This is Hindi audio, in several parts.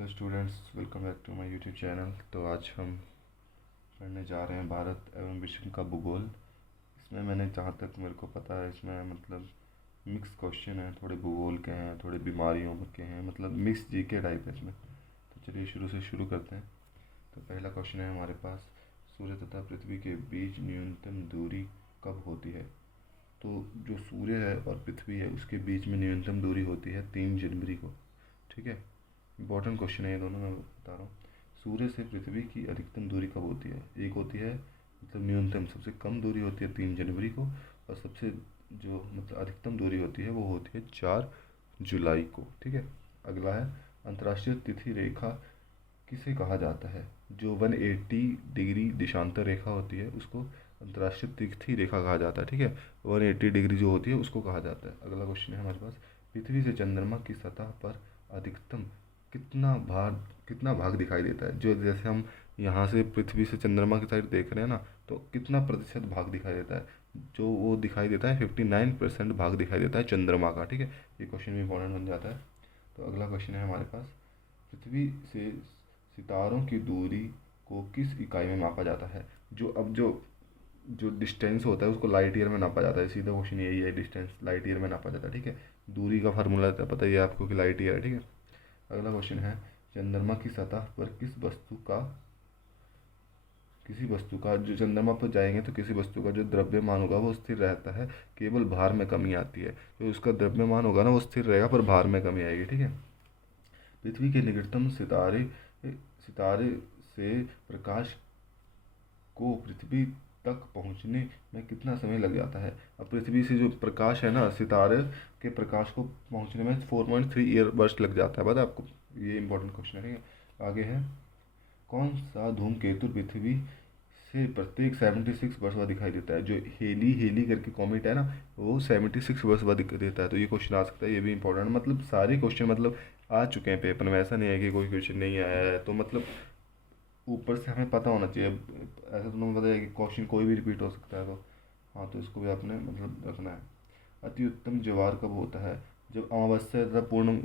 Hello students, welcome back to my YouTube channel. तो आज हम पढ़ने जा रहे हैं भारत एवं विश्व का भूगोल। इसमें मैंने जहाँ तक मेरे को पता है, इसमें मतलब मिक्स क्वेश्चन है, थोड़े भूगोल के हैं, थोड़े बीमारियों के हैं, मतलब मिक्स जीके टाइप है इसमें। तो चलिए शुरू करते हैं। तो पहला क्वेश्चन है हमारे पास, सूर्य तथा पृथ्वी के बीच न्यूनतम दूरी कब होती है? तो जो सूर्य है और पृथ्वी है उसके बीच में न्यूनतम दूरी होती है 3 जनवरी को। ठीक है, इंपॉर्टेंट क्वेश्चन है ये दोनों, मैं बता रहा हूँ। सूर्य से पृथ्वी की अधिकतम दूरी कब होती है? एक होती है मतलब न्यूनतम, सबसे कम दूरी होती है 3 जनवरी को, और सबसे जो मतलब अधिकतम दूरी होती है वो होती है 4 जुलाई को। ठीक है। अगला है, अंतर्राष्ट्रीय तिथि रेखा किसे कहा जाता है? जो 180 डिग्री देशांतर रेखा होती है उसको अंतर्राष्ट्रीय तिथि रेखा कहा जाता है। ठीक है, 180 डिग्री जो होती है उसको कहा जाता है। अगला क्वेश्चन है हमारे पास, पृथ्वी से चंद्रमा की सतह पर अधिकतम कितना भाग दिखाई देता है? जो जैसे हम यहाँ से पृथ्वी से चंद्रमा की साइड देख रहे हैं ना, तो कितना प्रतिशत भाग दिखाई देता है? जो वो दिखाई देता है 59% भाग दिखाई देता है चंद्रमा का। ठीक है, ये क्वेश्चन भी इंपॉर्टेंट बन जाता है। तो अगला क्वेश्चन है हमारे पास, पृथ्वी से सितारों की दूरी को किस इकाई में मापा जाता है? जो जो डिस्टेंस होता है उसको लाइट ईयर में नापा जाता है। सीधा क्वेश्चन यही है, डिस्टेंस लाइट ईयर में नापा जाता है। ठीक है, दूरी का फार्मूला पता ही है आपको कि लाइट ईयर है। ठीक है। अगला क्वेश्चन है, चंद्रमा की सतह पर किसी वस्तु का जो चंद्रमा पर जाएंगे तो किसी वस्तु का जो द्रव्यमान होगा वो स्थिर रहता है, केवल भार में कमी आती है। जो उसका द्रव्यमान होगा ना वो स्थिर रहेगा पर भार में कमी आएगी। ठीक है। पृथ्वी के निकटतम सितारे सितारे से प्रकाश को पृथ्वी तक पहुंचने में कितना समय लग जाता है? अब पृथ्वी से जो प्रकाश है ना, सितारे के प्रकाश को पहुंचने में 4.3 ईयर वर्ष लग जाता है। पता है आपको? ये इंपॉर्टेंट क्वेश्चन है। ठीक है, आगे है, कौन सा धूमकेतु पृथ्वी से प्रत्येक 76 वर्ष बाद दिखाई देता है? जो हेली हेली करके कॉमेट है ना, वो 76 वर्ष बाद दिखाई देता है। तो ये क्वेश्चन आ सकता है, ये भी इंपॉर्टेंट, मतलब सारे क्वेश्चन मतलब आ चुके हैं पेपर में, ऐसा नहीं है कि कोई क्वेश्चन नहीं आया है। तो मतलब ऊपर से हमें पता होना चाहिए। ऐसा तो नहीं पता है कि क्वेश्चन कोई भी रिपीट हो सकता है। तो हाँ, तो इसको भी आपने मतलब रखना है। अति उत्तम ज्वार कब होता है? जब अमावस्या तथा पूर्ण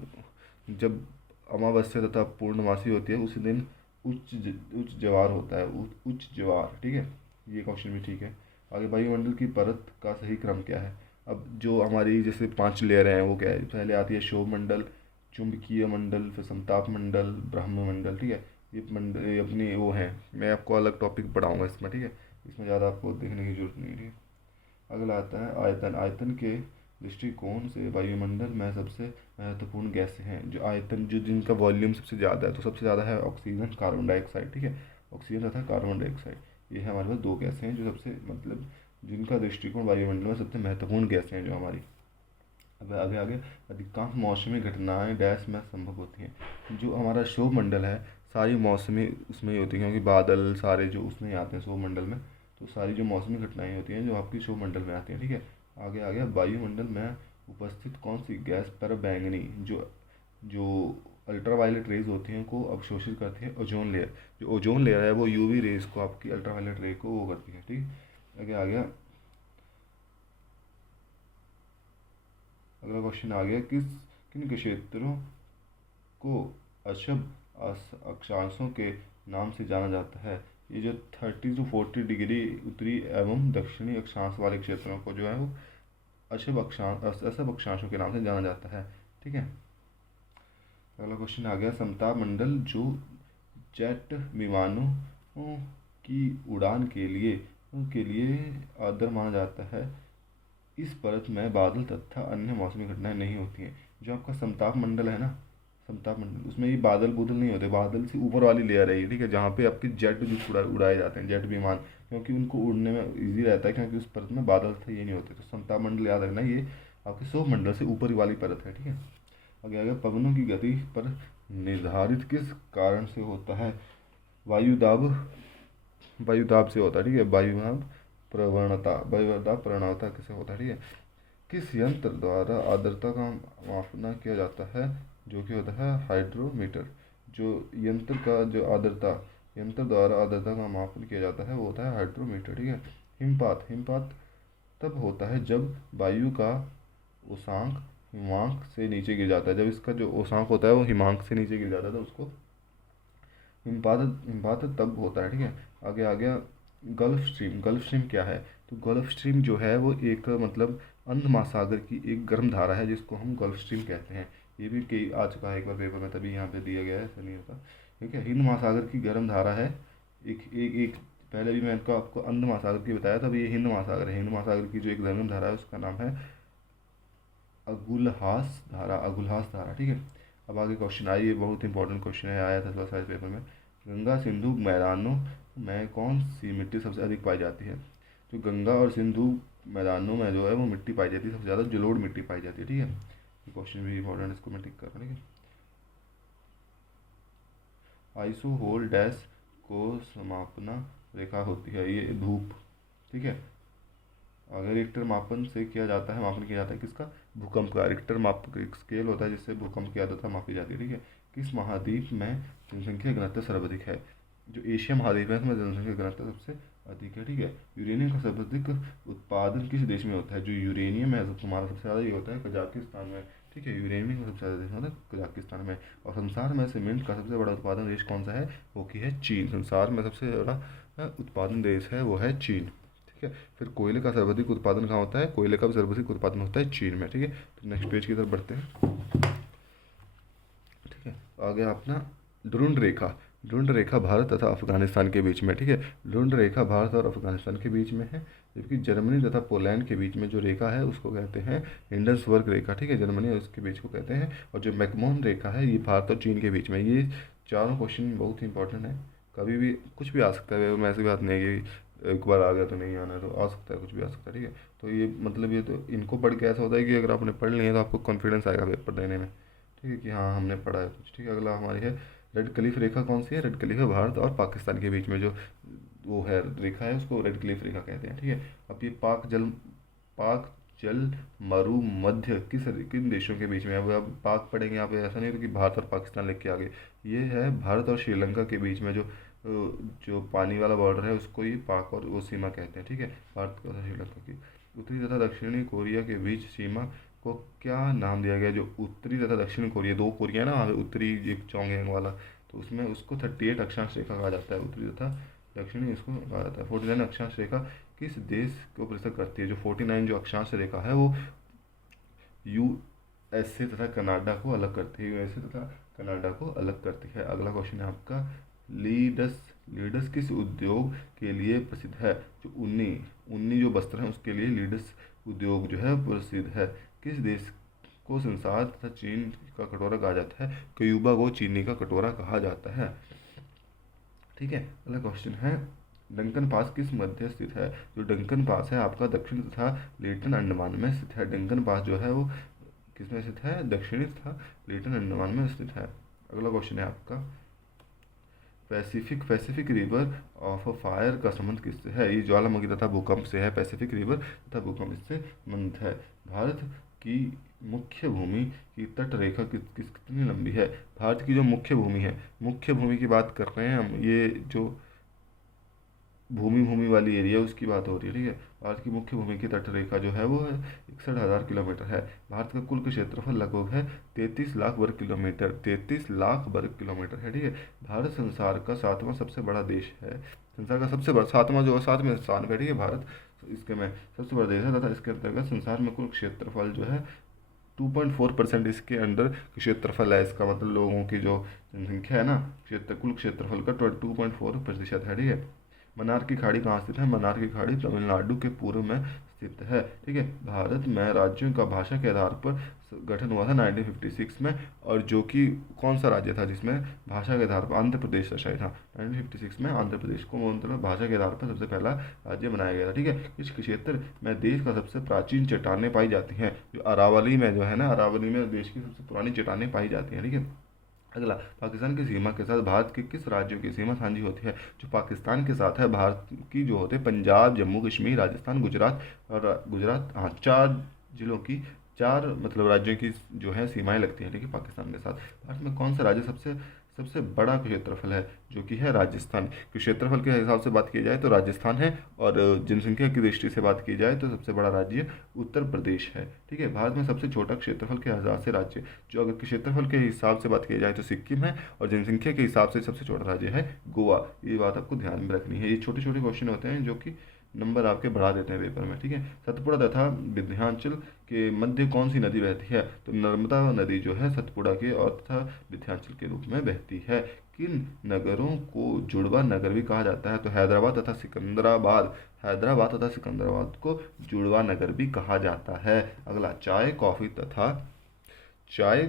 जब अमावस्या तथा पूर्णमासी होती है उसी दिन उच्च ज्वार होता है, उच्च ज्वार। ठीक है, ये क्वेश्चन भी ठीक है। आगे, वायुमंडल की परत का सही क्रम क्या है? अब जो हमारी जैसे 5 लेयर हैं वो क्या है? पहले आती है शोभ मंडल, चुंबकीय मंडल, फिर समताप मंडल, ब्रह्म मंडल। ठीक है, ये मंडल ये अपनी वो है, मैं आपको अलग टॉपिक पढ़ाऊंगा इसमें। ठीक है, इसमें ज़्यादा आपको देखने की जरूरत नहीं है। ठीक है। अगला आता है आयतन। आयतन के दृष्टिकोण से वायुमंडल में सबसे महत्वपूर्ण गैसें हैं। जो आयतन जो जिनका वॉल्यूम सबसे ज़्यादा है, तो सबसे ज़्यादा है ऑक्सीजन, कार्बन डाइऑक्साइड। ठीक है, ऑक्सीजन तथा कार्बन डाइऑक्साइड, ये है हमारे पास 2 गैसें हैं जो सबसे मतलब जिनका दृष्टिकोण वायुमंडल में सबसे महत्वपूर्ण गैसें हैं जो हमारी। अब आगे आगे, अधिकांश मौसमी घटनाएं डैश में संभव होती हैं। जो हमारा क्षोभ मंडल है, सारी मौसमी उसमें ही होती हैं, क्योंकि बादल सारे जो उसमें ही आते हैं क्षोभ मंडल में। तो सारी जो मौसमी घटनाएं होती हैं जो आपकी क्षोभ मंडल में आती हैं। ठीक है। आगे आ गया, वायुमंडल में उपस्थित कौन सी गैस परबैंगनी जो जो अल्ट्रावायलेट रेज होती हैं को अवशोषित करती है? Ozone layer. जो ओजोन लेयर है वो यूवी रेज को, आपकी अल्ट्रावायलेट रे को वो करती है। ठीक। आगे आ गया, अगला क्वेश्चन आ गया, किन क्षेत्रों को अशुभ अक्षांशों के नाम से जाना जाता है? ये जो 30 से 40 डिग्री उत्तरी एवं दक्षिणी अक्षांश वाले क्षेत्रों को जो है वो अशुभ अक्षांशों के नाम से जाना जाता है। ठीक है। अगला क्वेश्चन आ गया, समताप मंडल जो जेट विमानों की उड़ान के लिए आदर माना जाता है, इस परत में बादल तथा अन्य मौसमी घटनाएं नहीं होती हैं। जो आपका समताप मंडल है ना, समताप मंडल, उसमें ये बादल बुदल नहीं होते, बादल से ऊपर वाली लेयर है ये। ठीक है, जहाँ पे आपके जेट जो उड़ाए जाते हैं, जेट विमान, क्योंकि उनको उड़ने में इजी रहता है, क्योंकि उस परत में बादल थे ये नहीं होते। तो समताप मंडल याद रखना, ये आपके सौर मंडल से ऊपर वाली परत है। ठीक है। आगे आगे, पवनों की गति पर निर्धारित किस कारण से होता है? वायुदाब वायुदाब से होता है। ठीक है, वायुदाब प्रवणता किसे होता है? ठीक है। किस यंत्र द्वारा आर्द्रता का मापना किया जाता है? जो कि होता है हाइड्रोमीटर। जो यंत्र द्वारा आर्द्रता का मापन किया जाता है वो होता है हाइड्रोमीटर। ठीक है। हिमपात हिमपात तब होता है जब वायु का उषांक हिमांक से नीचे गिर जाता है। जब इसका जो उषांक होता है वो हिमांक से नीचे गिर जाता है तो उसको हिमपात तब होता है, ठीक है। आगे आ गया गल्फ स्ट्रीम। गल्फ स्ट्रीम क्या है? तो गल्फ स्ट्रीम जो है वो एक मतलब अंध महासागर की एक गर्म धारा है जिसको हम गल्फ स्ट्रीम कहते हैं। ये भी कई आ चुका है एक बार पेपर में, तभी यहाँ पे दिया गया है, ऐसा नहीं होता, ठीक है। हिंद महासागर की गर्म धारा है। एक पहले भी मैंने आपको अंध महासागर की बताया था, अभी ये हिंद महासागर है। हिंद महासागर की जो एक गर्म धारा है उसका नाम है अगुलहास धारा, अगुलहास धारा, ठीक है। अब आगे क्वेश्चन आइए, बहुत इंपॉर्टेंट क्वेश्चन है, आया था थोड़ा सा पेपर में। गंगा सिंधु मैदानों में कौन सी मिट्टी सबसे अधिक पाई जाती है? जो गंगा और सिंधु मैदानों में जो है वो मिट्टी पाई जाती है, सबसे ज़्यादा जलोढ़ मिट्टी पाई जाती है, ठीक है। ये क्वेश्चन भी इंपॉर्टेंट, इसको मैं टिक कर रहा हूँ, ठीक है। आइसो होल डैश को समापना रेखा होती है, ये धूप, ठीक है। अगर रिक्टर मापन से किया जाता है, मापन किया जाता है किसका? भूकंप का। रिक्टर माप एक स्केल होता है जिससे भूकंप की आर्द्रता मापी जाती है, ठीक है। किस महाद्वीप में जनसंख्या घनत्व सर्वाधिक है? जो एशिया महाद्वीप है इसमें जनसंख्या घनत्व सबसे अधिक है, ठीक है। यूरेनियम का सर्वाधिक उत्पादन किस देश में होता है? जो यूरेनियम है तुम्हारा सबसे ज़्यादा ये होता है कजाकिस्तान में, ठीक है। यूरेनियम का सबसे ज़्यादा देश होता है कजाकिस्तान में। और संसार में सीमेंट का सबसे बड़ा उत्पादन देश कौन सा है? वो की है चीन। संसार में सबसे बड़ा उत्पादन देश है वो है चीन, ठीक है। फिर कोयले का सर्वाधिक उत्पादन कहाँ होता है? कोयले का भी सर्वाधिक उत्पादन होता है चीन में, ठीक है। तो नेक्स्ट पेज की तरफ बढ़ते हैं, ठीक है। आगे अपना ढूंढ रेखा। ढूंढ रेखा भारत तथा अफगानिस्तान के बीच में, ठीक है। ढूंढ रेखा भारत और अफगानिस्तान के बीच में है, जबकि जर्मनी तथा पोलैंड के बीच में जो रेखा है उसको कहते हैं हिंडनबर्ग रेखा, ठीक है। जर्मनी और उसके बीच को कहते हैं। और जो मैकमोहन रेखा है ये भारत और चीन के बीच में। ये चारों क्वेश्चन बहुत ही इंपॉर्टेंट है, कभी भी कुछ भी आ सकता है, मैं ऐसी बात नहीं है कि एक बार आ गया तो नहीं आना, तो आ सकता है, कुछ भी आ सकता है, ठीक है। तो ये मतलब ये तो इनको पढ़ के ऐसा होता है कि अगर आपने पढ़ लिया तो आपको कॉन्फिडेंस आएगा पेपर देने में, ठीक है, कि हाँ हमने पढ़ा है कुछ, ठीक है। अगला हमारी है रेड क्लिफ रेखा। कौन सी है? रेड क्लिफ है भारत और पाकिस्तान के बीच में जो वो है रेखा है उसको रेड क्लिफ रेखा कहते हैं, ठीक है। अब ये पाक जल मरु मध्य किन देशों के बीच में है? अब पाक पढ़ेंगे यहाँ पे, ऐसा नहीं होता कि भारत और पाकिस्तान लिख के आगे। ये है भारत और श्रीलंका के बीच में जो पानी वाला बॉर्डर है उसको ये पाक और वो सीमा कहते हैं, ठीक है, भारत और श्रीलंका की। उत्तरी तथा दक्षिणी कोरिया के बीच सीमा को क्या नाम दिया गया? जो उत्तरी तथा दक्षिणी कोरिया, दो कोरिया ना वहाँ पे, उत्तरी एक चोंगेंग वाला, तो उसमें उसको 38 अक्षांश रेखा कहा जाता है। उत्तरी तथा दक्षिणी इसको कहा जाता है। 49 अक्षांश रेखा किस देश को पृथक करती है? जो 49 जो अक्षांश रेखा है वो यूएसए तथा कनाडा को अलग करती है, यूएसए तथा कनाडा को अलग करती है। अगला क्वेश्चन है आपका लीडस। लीडस किस उद्योग के लिए प्रसिद्ध है? जो उन्नी जो वस्त्र है उसके लिए लीडस उद्योग जो है प्रसिद्ध है। किस देश को संसार तथा चीन का कटोरा कहा जाता है? क्यूबा को चीनी का कटोरा कहा जाता है, ठीक है। अगला क्वेश्चन है डंकन पास किस मध्य स्थित है? जो डंकन पास है आपका दक्षिण तथा लेटन अंडमान में स्थित है। डंकन पास जो है वो किस में स्थित है? दक्षिणी तथा लेटन अंडमान में स्थित है। अगला क्वेश्चन है आपका पैसिफिक रिवर ऑफ फायर का संबंध किससे है? ये ज्वालामुखी तथा भूकंप से है। पैसिफिक रिवर तथा भूकंप इससे संबंधित है। भारत की मुख्य भूमि की तट रेखा कितनी लंबी है? भारत की जो मुख्य भूमि है, मुख्य भूमि की बात कर रहे हैं हम, ये जो भूमि वाली एरिया उसकी बात हो रही है, ठीक है। भारत की मुख्य भूमि की तट रेखा जो है वो है 61,000 किलोमीटर है। भारत का कुल क्षेत्रफल लगभग है 33 लाख वर्ग किलोमीटर, 33 लाख वर्ग किलोमीटर है, ठीक है। भारत संसार का 7वां सबसे बड़ा देश है। संसार का सबसे बड़ा 7वां जो 7वें स्थान पर, ठीक है, भारत इसके में सबसे बड़ा देश है तथा इसके अंतर्गत संसार में कुल क्षेत्रफल जो है 2.4% इसके अंदर क्षेत्रफल है। इसका मतलब लोगों की जो जनसंख्या है ना, कुल क्षेत्रफल का 2.4% है, ठीक है। मन्नार की खाड़ी कहाँ स्थित है? मन्नार की खाड़ी तमिलनाडु के पूर्व में स्थित है, ठीक है। भारत में राज्यों का भाषा के आधार पर गठन हुआ था 1956 में, और जो कि कौन सा राज्य था जिसमें भाषा के आधार पर? आंध्र प्रदेश शायद था। 1956 में आंध्र प्रदेश को मतलब भाषा के आधार पर सबसे पहला राज्य बनाया गया था, ठीक है। इस क्षेत्र में देश का सबसे प्राचीन चट्टानें पाई जाती हैं। जो अरावली में जो है ना, अरावली में देश की सबसे पुरानी चट्टानें पाई जाती हैं, ठीक है। अगला, पाकिस्तान की सीमा के साथ भारत के किस राज्यों की सीमा साझी होती है? जो पाकिस्तान के साथ है भारत की जो होते हैं पंजाब, जम्मू कश्मीर, राजस्थान, गुजरात, हाँ, 4 जिलों की, 4 मतलब राज्यों की जो है सीमाएं लगती हैं, ठीक है, पाकिस्तान के साथ। भारत में कौन सा राज्य सबसे सबसे बड़ा क्षेत्रफल है जो कि है राजस्थान। कि क्षेत्रफल के हिसाब से बात की जाए तो राजस्थान है, और जनसंख्या की दृष्टि से बात की जाए तो सबसे बड़ा राज्य उत्तर प्रदेश है। ठीक है, भारत में सबसे छोटा क्षेत्रफल के हिसाब से राज्य, जो अगर क्षेत्रफल के हिसाब से बात की जाए तो सिक्किम है, और जनसंख्या के हिसाब से सबसे छोटा राज्य है गोवा। ये बात आपको ध्यान में रखनी है। ये छोटे छोटे क्वेश्चन होते हैं जो कि नंबर आपके बढ़ा देते हैं पेपर में। ठीक है, सतपुड़ा तथा विंध्याचल के मध्य कौन सी नदी बहती है? तो नर्मदा नदी जो है सतपुड़ा के और तथा विंध्याचल के रूप में बहती है। किन नगरों को जुड़वा नगर भी कहा जाता है? तो हैदराबाद तथा सिकंदराबाद, हैदराबाद तथा सिकंदराबाद को जुड़वा नगर भी कहा जाता है। अगला, चाय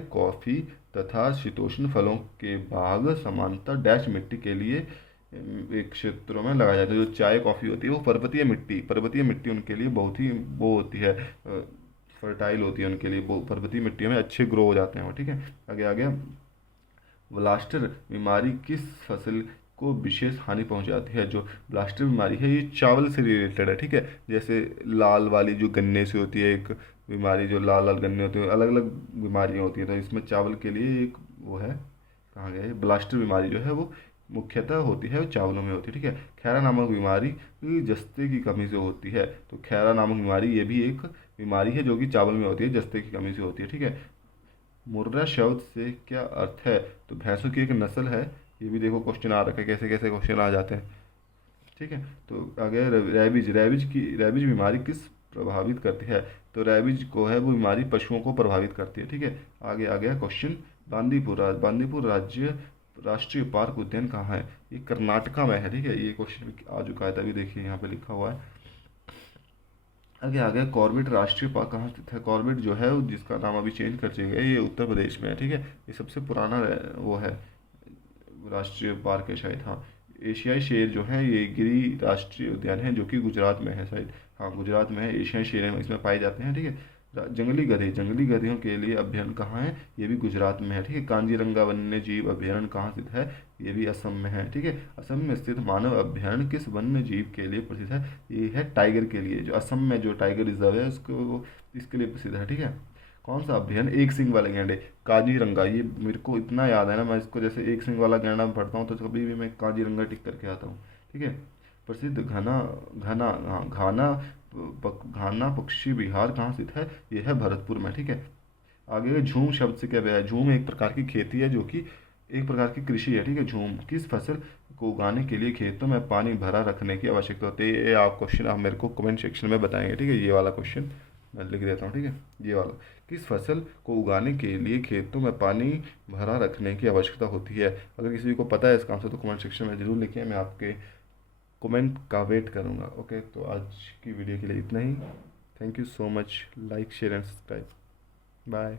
कॉफी तथा शीतोष्ण फलों के बाग समांतर डैश मिट्टी के लिए एक क्षेत्रों में लगाया जाता है। जो चाय कॉफी होती है वो पर्वतीय मिट्टी उनके लिए बहुत ही वो होती है, फर्टाइल होती है उनके लिए, वो पर्वतीय मिट्टियों में अच्छे ग्रो हो जाते हैं वो। ठीक है, आगे आ गया, ब्लास्टर बीमारी किस फसल को विशेष हानि पहुंचाती है? जो ब्लास्टर बीमारी है ये चावल से रिलेटेड है। ठीक है, जैसे लाल वाली जो गन्ने से होती है एक बीमारी, जो लाल लाल गन्ने होते हैं, अलग अलग बीमारियां होती हैं, तो इसमें चावल के लिए एक वो है, कहाँ गया ये, ब्लास्टर बीमारी जो है वो मुख्यतः होती है वो चावलों में होती है। ठीक है, खैरा नामक बीमारी जस्ते की कमी से होती है। तो खैरा नामक बीमारी ये भी एक बीमारी है जो कि चावल में होती है, जस्ते की कमी से होती है। ठीक है, मुर्रा शब्द से क्या अर्थ है? तो भैंसों की एक नस्ल है। ये भी देखो क्वेश्चन आ रखा है, कैसे कैसे क्वेश्चन आ जाते हैं। ठीक है, तो आगे रैबिज बीमारी किस प्रभावित करती है? तो रैबिज को है वो बीमारी पशुओं को प्रभावित करती है। ठीक है, आगे आ गया क्वेश्चन, बांदीपुर राज्य राष्ट्रीय पार्क उद्यान कहाँ है? ये कर्नाटका में है। ठीक है, ये क्वेश्चन भी आ चुका है, तभी देखिए यहाँ पे लिखा हुआ है। आगे आ गया, कॉर्बेट राष्ट्रीय पार्क कहाँ स्थित है? कॉर्बेट जो है जिसका नाम अभी चेंज कर दिया गया है, ये उत्तर प्रदेश में है। ठीक है, ये सबसे पुराना वो है राष्ट्रीय पार्क है शायद। हाँ, एशियाई शेर जो है ये गिरी राष्ट्रीय उद्यान है जो कि गुजरात में है शायद। हाँ, गुजरात में है, एशियाई शेर इसमें पाए जाते हैं। ठीक है, जंगली गधे के लिए अभ्यारण्य कहाँ है? ये भी गुजरात में है। ठीक है, कांजीरंगा वन्य जीव अभ्यारण्य कहाँ स्थित है? ये भी असम में है। ठीक है, असम में स्थित मानव अभ्यारण्य किस वन्य जीव के लिए प्रसिद्ध है? ये है टाइगर के लिए। जो असम में जो टाइगर रिजर्व है उसको इसके लिए प्रसिद्ध है। ठीक है, कौन सा अभ्यारण्य एक सिंग वाले गैंडे? काजीरंगा। ये मेरे को इतना याद है ना, मैं इसको जैसे एक सिंग वाला गैंडा पढ़ता हूँ तो कभी भी मैं काजीरंगा टिक करके आता हूँ। ठीक है, प्रसिद्ध घना घना हाँ, घाना पक्षी विहार कहाँ स्थित है? ये है भरतपुर में। ठीक है, आगे झूम शब्द से क्या व्याख्या है? झूम एक प्रकार की खेती है जो कि एक प्रकार की कृषि है। ठीक है, झूम किस फसल को उगाने के लिए खेतों में पानी भरा रखने की आवश्यकता होती है? ये आप क्वेश्चन आप मेरे को कमेंट सेक्शन में बताएंगे। ठीक है, ये वाला क्वेश्चन मैं लिख देता हूँ। ठीक है, ये वाला, किस फसल को उगाने के लिए खेतों में पानी भरा रखने की आवश्यकता होती है? अगर किसी को पता है इसका आंसर तो कमेंट सेक्शन में ज़रूर लिखिए, मैं आपके कमेंट का वेट करूँगा। ओके, तो आज की वीडियो के लिए इतना ही। Thank you so much. Like share and subscribe. Bye.